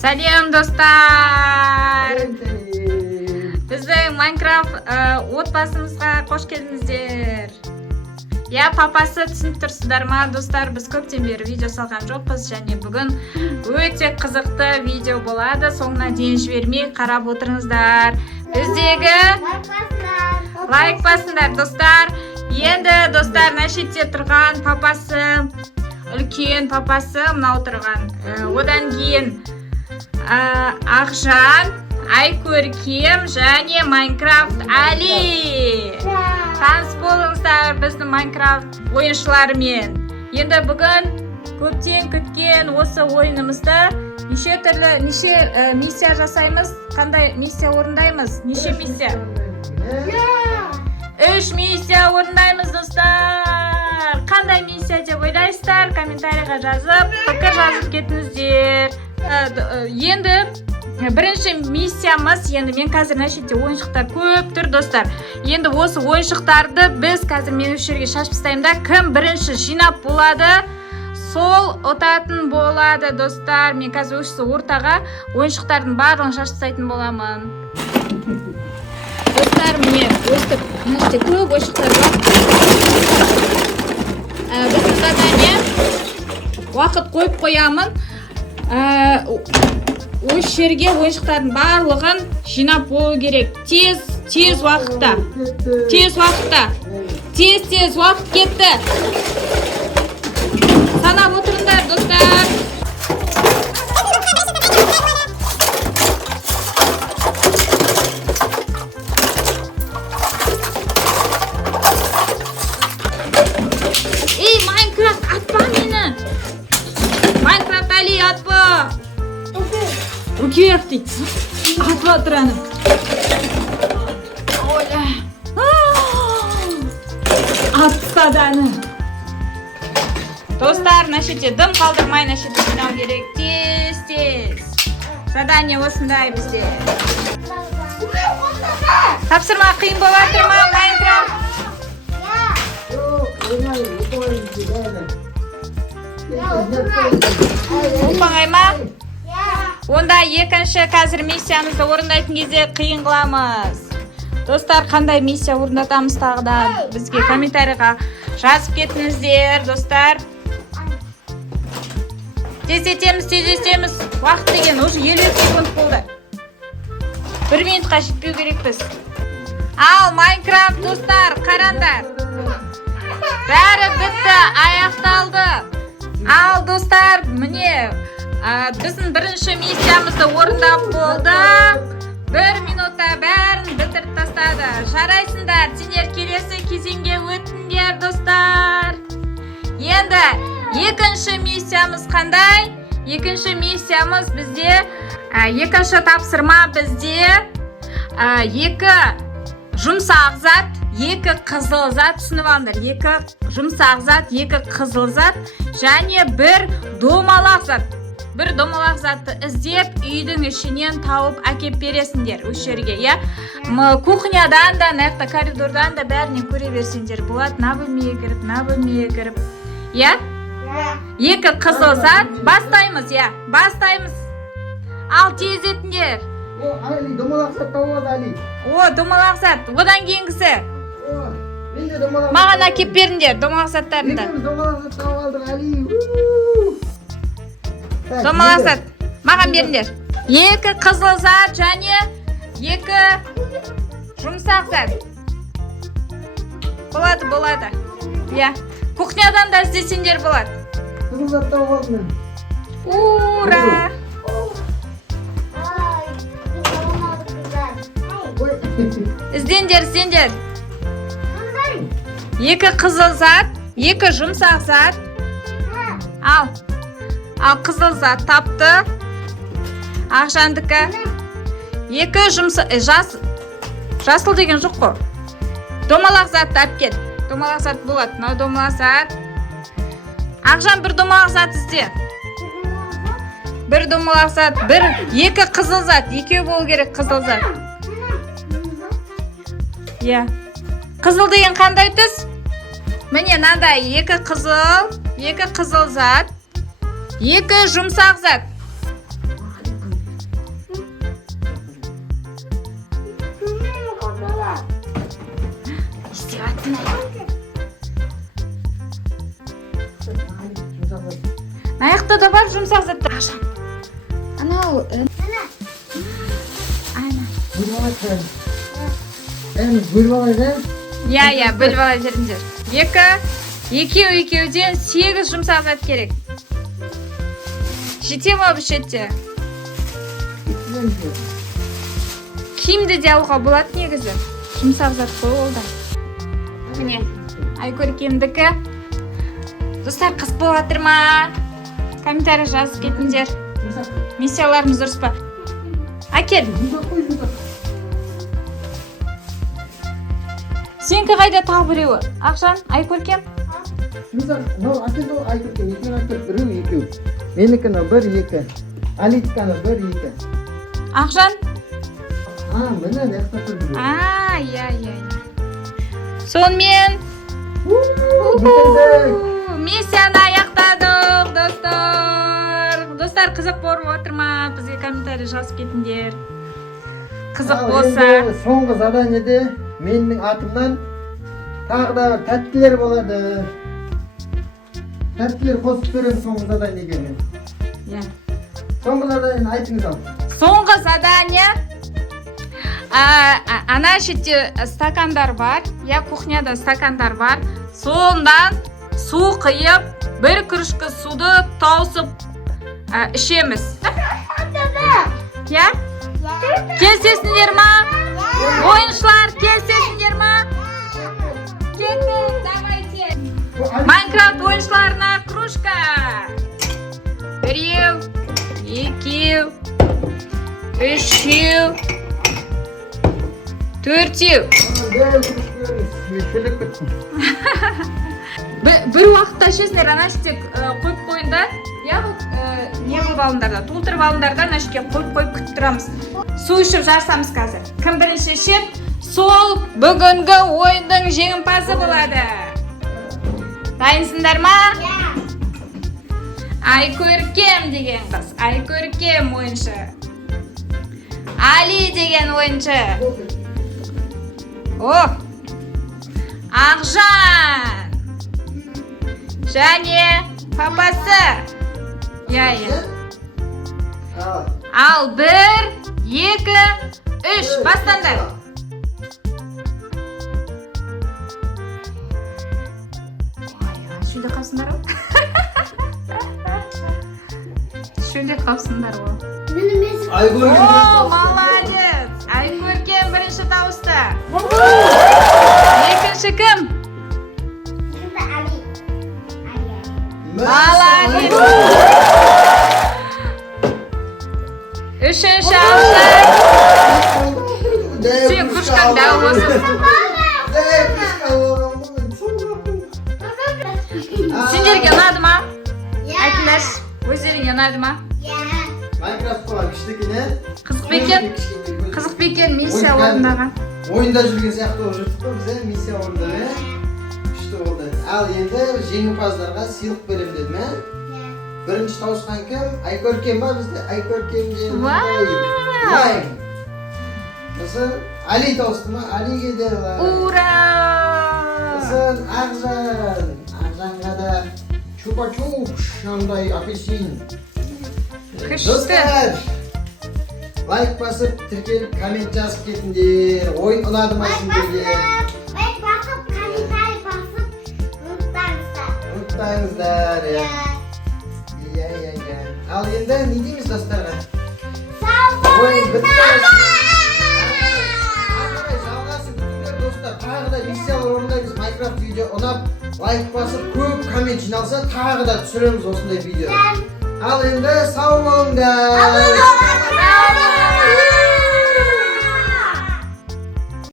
Сәлем достар! Біздің Майнкрафт отбасымызға қош келдіңіздер. Папасы түсініп тұрсыздар ма, достар? Біз көптен бері видео салған жоқпыз, және бүгін өте қызықты видео болады. Соңына дейін жібермей қарап отырыңыздар. Біздегі лайк басыңдар, достар. Енді достар, мәшетте тұрған папасы, үлкен папасы мына отырған. Одан кейін Ақжан, Айкөркем және Майнкрафт Али. Таныс болыңыздар біздің Майнкрафт ойыншыларымен. Енді бүгін көптен күткен осы ойынымызды неше миссия жасаймыз? Қандай миссия орындаймыз? Неше миссия? 3 миссия орындаймыз, достар. Қандай миссия деп ойлайсыздар? Комментарийға жазып, пікір жазып кетіңіздер. Енді бірінші миссиямыз, енді мен қазір мәшетте ойыншықтар көп тұр, достар. Енді осы ойыншықтарды біз қазір мен осы жерге шашып тастаймын да, кім бірінші жинап болады, сол ұтатын болады, достар. Мен қазір осы ортаға ойыншықтардың барлығын шашып тастайтын боламын. Достар, міне өстіп мәшетте көп ойыншықтар бар. Біздің задание уақыт қойып қоямын. Осы жерге ойыншықтардың барлығын жинап болу керек. Тез уақытта. Тез уақыт кетті. Санап отырыңдар, достар. Ей, Майнкрафт, атпа мені. Майнкрафт Али, атпа. Өкек дейді. Атып атыр әні. Атыстады әні. Достар, мәшетте дым қалдырмай мәшетте жинау керек. Тез. Задание осындай бізде. Тапсырма қиын болатыр ма, Майнкрафт? Оңай ма? Онда екінші қазір миссиямызды орындайтын кезде қиын қыламыз. Достар, қандай миссия орындатамыз тағы да бізге комментарийға жазып кетіңіздер, достар. Тездетеміз. Уақыт деген уже 50 секунд болды. 1 минутқа жетпеу керекпіз. Ал, Майнкрафт, достар, қараңдар. Бәрі бітті, аяқталды. Ал, достар, міне біздің бірінші миссиямызды орындап болдық. 1 минутта бәрін бітіріп тастады. Жарайсыңдар, сендер келесі кезеңге өтіңдер, достар. Енді екінші миссиямыз қандай? Екінші миссиямыз бізде, екінші тапсырма бізде 2 жұмсақ зат, 2 қызыл зат, түсініп алыңдар. 2 жұмсақ зат, 2 қызыл зат және 1 домалақ зат. 1 домалақ затты іздеп, үйдің ішінен тауып әкеп бересіңдер осы жерге, кухнядан да, нақта коридордан да бәрінен көре берсеңдер болады. На бөлмеге кіріп. 2 қызыл зат. Бастаймыз, бастаймыз. Ал, тез етіңдер. Али, домалақ зат тауып Али. Домалақ зат. Одан кейінгісі. Маған әкеп беріңдер, домалақ заттарында. Домалақ зат тауып алдық, Али. Домалақ зат. Маған беріңдер. 2 қызыл зат және 2 жұмсақ зат. Болады. Кухнядан да іздесеңдер болады. Қызыл зат тауып алдым мен. Ура! Іздеңдер. 2 қызыл зат, 2 жұмсақ зат. Ал, қызыл зат тапты. Ақжандікі. 2 жұмсақ, жасыл деген жоқ қой. Домалақ зат тап кет. Домалақ зат болады. Мынау домалақ зат. Ақжан, 1 домалақ зат ізде. 1 домалақ зат, 2 қызыл зат. 2 болу керек қызыл зат. Қызыл деген қандай түс? Міне мынандай 2 қызыл, 2 қызыл зат, 2 жұмсақ зат. Аяқта да бар жұмсақ заттар. Ақшан. Анау. Ана. Bölüp alacağım. Bölüp alacağım. Иә, бөліп ала беріңдер. Екеуден 8 жұмсақ зат керек. Жете ма бұл шетте? Киімді де алуға болады негізі. Жұмсақ зат қой ол да. Міне, Айкөркемдікі. Достар, қыс болып жатыр ма? Комментарий жазып кетіңдер. Миссияларымыз дұрыс па? Әкел. Сенікі қайда тағы біреуі? Ақжан, Айкөркем? Мынау әкелді ол Айкөркем. Екеуін әкеліп біреу, екеу. Менікіні бір, екі. Алитиканы бір, екі. Ақжан? Міне, яқта тұр біреу. Иә. Сонымен миссияны аяқтадық, достар. Достар, қызық болып отыр ма? Бізге комментарий жазып кетіңдер. Қызық болса. Соңғы заданиеде менің атымнан тағы да бір тәттілер болады. Тәттілер қосып беремін соңғы заданиеге мен. Иә. Соңғы заданиені айтыңыз ал. Соңғы задание. Ана шетте стакандар бар. Я кухняда стакандар бар. Сондан су қиып, бір кружка суды тауысып ішеміз. Я? Келсесіңдер ма? Ойыншылар, келсесіңдер ма? Келдік, давайте. Майнкрафт ойыншыларына кружка. Біреу, екеу, үшеу, төртеу. Бір уақытта ішесіңдер, ана іште қойып қойында. Не қылып алыңдар да, толтырып алыңдар да, ана ішке қойып күтіп тұрамыз. Су ішіп жарсамыз қазір. Кім бірінші ішіп, сол бүгінгі ойындың жеңімпазы болады. Дайынсыңдар ма? Айкөркем деген қыз. Айкөркем ойыншы. Али деген ойыншы. Ақжан. Және папасы. Ал 1, 2, 3 бастаңдар. Шөлде қапсыңдар ол. Шөлде қапсыңдар ол. Молодец. Айкөркем бірінші тауысты. Екінші кім? Молодец. Үшінші Ақжан. Сен кружкаң дәу болсын. Сендерге ұнады ма? Айтыңдаршы, өздеріңе ұнады ма? Майнкрафт болған күштікіне. Қызық бекен миссия орындаған. Ойында жүрген сияқты болып жүрдік қой бізде миссия орындаған. Күшті болды. Ал енді жеңімпаздарға сыйлық беремін дедім, ә? Бірінші тауысқан кім? Айкөркем ба бізде? Айкөркемден. Вау! Сосын Али тауысты ма? Алиге де бар. Ура! Сосын Ақжан. Ақжанға да чупа-чупс, шандай апельсин. Достар, лайк басып, тіркеліп, коммент жазып кетіңдер. Ойын ұнады ма сендерге? Лайк басып, комментарий басып, ұмытпаңыздар. Ал енді не дейміз достарға? Ойын бітті. Жалғасын күтіңдер достар. Тағы да миссиялар орындаймыз. Майнкрафт видео ұнап, лайк басып, көп коммент жиналса, тағы да түсіреміз осындай видео. Ал енді сау болыңдар.